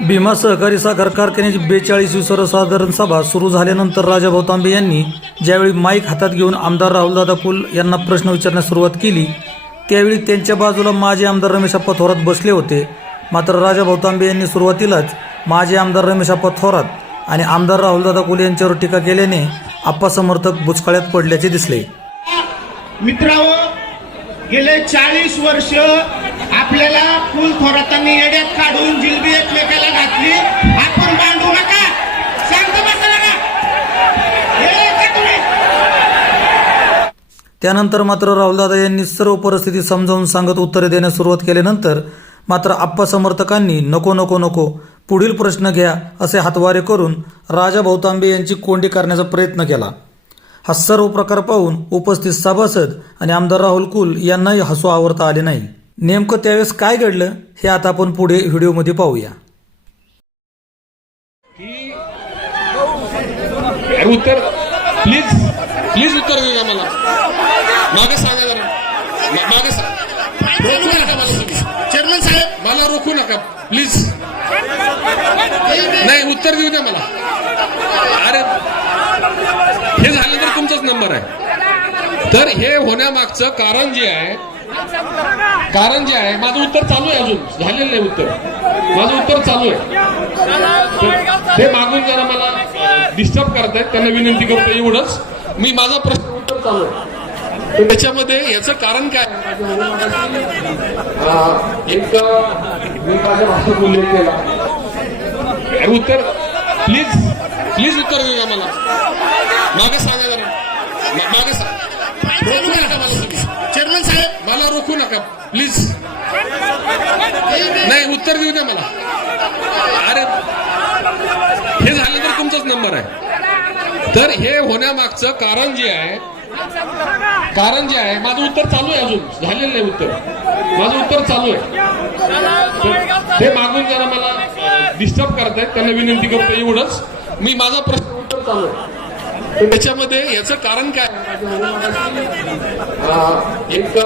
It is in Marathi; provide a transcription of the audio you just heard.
भीमा सहकारी साखर कारखान्याची बेचाळीसवी सर्वसाधारण सभा सुरू झाल्यानंतर राजाभाऊ तांबे यांनी ज्यावेळी माईक हातात घेऊन आमदार राहुलदादा पुल यांना प्रश्न विचारण्यास सुरुवात केली त्यावेळी त्यांच्या बाजूला माजी आमदार रमेशप्पा थोरात बसले होते. मात्र राजाभाऊ तांबे यांनी सुरुवातीलाच माजी आमदार रमेशप्पा थोरात आणि आमदार राहुलदादा पुल यांच्यावर टीका केल्याने आप्पा समर्थक बुचकाळ्यात पडल्याचे दिसले. मित्रांनो गेले चाळीस वर्ष आपल्याला फुल थोरातांनी येड्यात काढून जिलबी एकमेकाला घातली. आपण मांडू नका. शांत बसा नका त्यानंतर मात्र राहुलदादा यांनी सर्व परिस्थिती समजावून सांगत उत्तरे देण्यास सुरुवात केल्यानंतर मात्र आप्पा समर्थकांनी नको नको नको पुढील प्रश्न घ्या असे हातवारे करून राजा भाऊतांबे यांची कोंडी करण्याचा प्रयत्न केला. हा सर्व प्रकार पाहून उपस्थित सभासद आणि आमदार राहुल कुल यांनाही हसू आवरता आले नाही. नेमकं त्यावेळेस काय घडलं हे आता आपण पुढे व्हिडिओमध्ये पाहूया. उत्तर प्लीज प्लीज उत्तर देऊ मला? मागे सांगा जरा. मागे सांग रोखू नका मला चेअरमन साहेब. मला रोखू नका प्लीज नाही उत्तर देऊ द्या मला. अरे हे झालं तर तुमचाच नंबर आहे. तर हे होण्यामागचं कारण जे आहे कारण जे आहे माझं उत्तर चालू आहे अजून. झालेलं नाही उत्तर. माझं उत्तर चालू आहे. ते मागून जरा मला डिस्टर्ब करतायत त्यांना विनंती करतो एवढंच. मी माझा प्रश्न उत्तर चालू आहे. त्याच्यामध्ये याचं कारण काय एक मी माझ्या भाषेत उल्लेख केला. उत्तर प्लीज प्लीज उत्तर देऊ मला. मागे सांगा जरा. मागे सांग मला मला रोखू नका प्लीज नाही उत्तर देऊ द्या मला. अरे हे झालं तर तुमचाच नंबर आहे. तर हे होण्यामागचं कारण जे आहे कारण जे आहे माझं उत्तर चालू आहे अजून. झालेलं नाही उत्तर. माझं उत्तर चालू आहे. ते मागून जरा मला डिस्टर्ब करतायत त्यांना विनंती करतो एवढंच. मी माझा प्रश्न उत्तर चालू आहे. त्याच्यामध्ये याचं कारण काय? एक